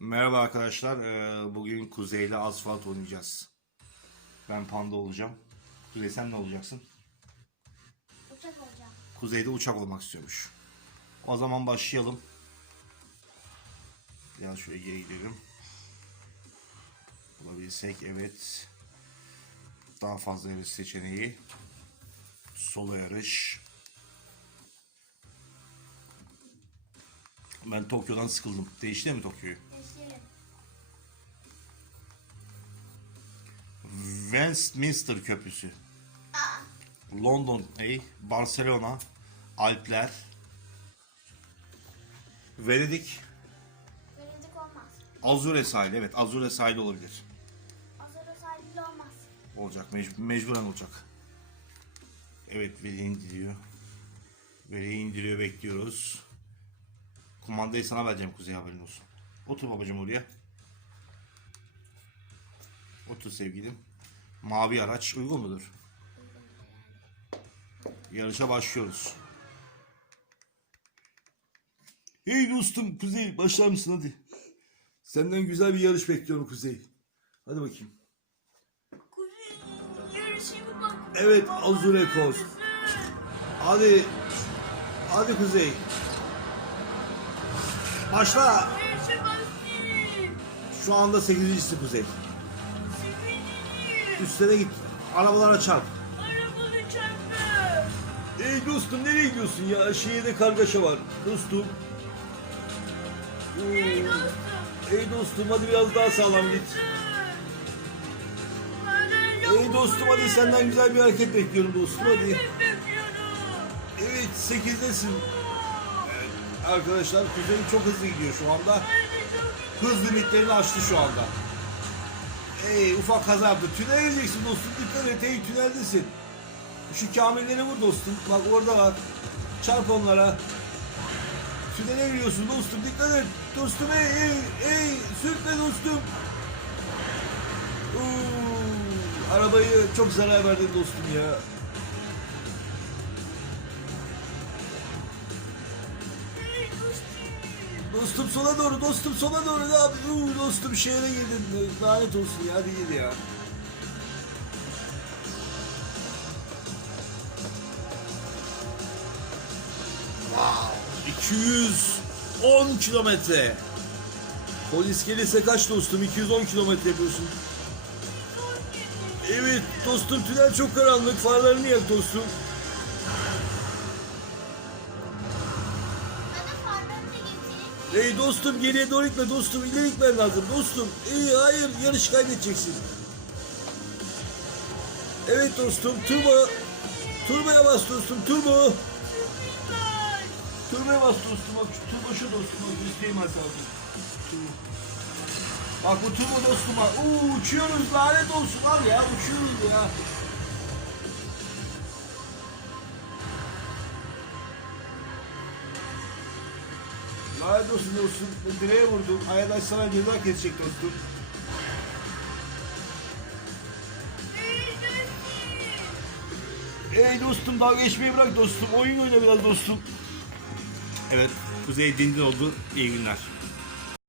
Merhaba arkadaşlar. Ee, Bugün Kuzey'le asfalt oynayacağız. Ben panda olacağım. Kuzey sen ne olacaksın? Uçak olacağım. Kuzey'de uçak olmak istiyormuş. O zaman başlayalım. Biraz şöyle geri gidelim. Bulabilsek evet. Daha fazla yarış seçeneği. Solo yarış. Ben Tokyo'dan sıkıldım. Değişti mi Tokyo'yu? Westminster Köprüsü. London, ey, Barcelona, Alpler. Venedik, Venedik olmaz. Azure sahili. Evet, Azure sahili olabilir. Azora sahilde olmaz. Olacak, mec- mecburen olacak. Evet, veri indiriyor. Veriyi indiriyor, bekliyoruz. Kumandayı sana vereceğim Kuzey haberin olsun. Otur babacığım oraya. Otur sevgilim. Mavi araç uygun mudur? Yarışa başlıyoruz. Hey dostum Kuzey başlar mısın hadi. Senden güzel bir yarış bekliyorum Kuzey. Hadi bakayım. Kuzey, yarışımı bak. Evet Azure Coast. Hadi. Hadi Kuzey. Başla. Şu anda 8.si Kuzey. Üstüne git. Arabalara çarp. Arabanı çarptı. Ey dostum nereye gidiyorsun ya? Şehirde kargaşa var. Dostum. Hey dostum. Ey dostum hadi biraz daha sağlam git. Ey dostum hadi senden güzel bir hareket bekliyorum dostum hadi. Evet 8'desin. Arkadaşlar Kuzey çok hızlı gidiyor şu anda. Hız limitlerini aştı şu anda. Ey ufak kaza yaptı. Tünel gireceksin dostum. Dikkat et. Ey tüneldesin. Şu kamilleri vur dostum. Bak orada bak. Çarp onlara. Tünele giriyorsun dostum. Dikkat et. Dostum ey ey ey. Sürtme dostum. Oo, arabayı çok zarar verdin dostum ya. Dostum. Sola doğru, dostum sola doğru. Ne yapıyorsun? Dostum şehre girdin. Lanet olsun ya. Gir ya. Wow. 210 kilometre. Polis gelirse kaç dostum? 210 kilometre yapıyorsun. Evet dostum tünel çok karanlık. Farlarını yak dostum. Ey dostum geriye doğru gitme dostum ileri gitmen lazım dostum. İyi hayır yarış kaybedeceksin. Evet dostum turbo. Turboya bas dostum turbo. Turboya bas dostum bak şu turbo şu dostum bak sana. Turbo. Bak bu turbo dostum bak. Oo uçuyoruz lanet olsun al ya uçuyoruz ya. Lanet olsun dostum. Direğe vurdum. Ayadaş sana ceza kesecek dostum. Ey dostum daha geçmeyi bırak dostum. Oyun oyna biraz dostum. Evet. Kuzey dindin oldu. İyi günler.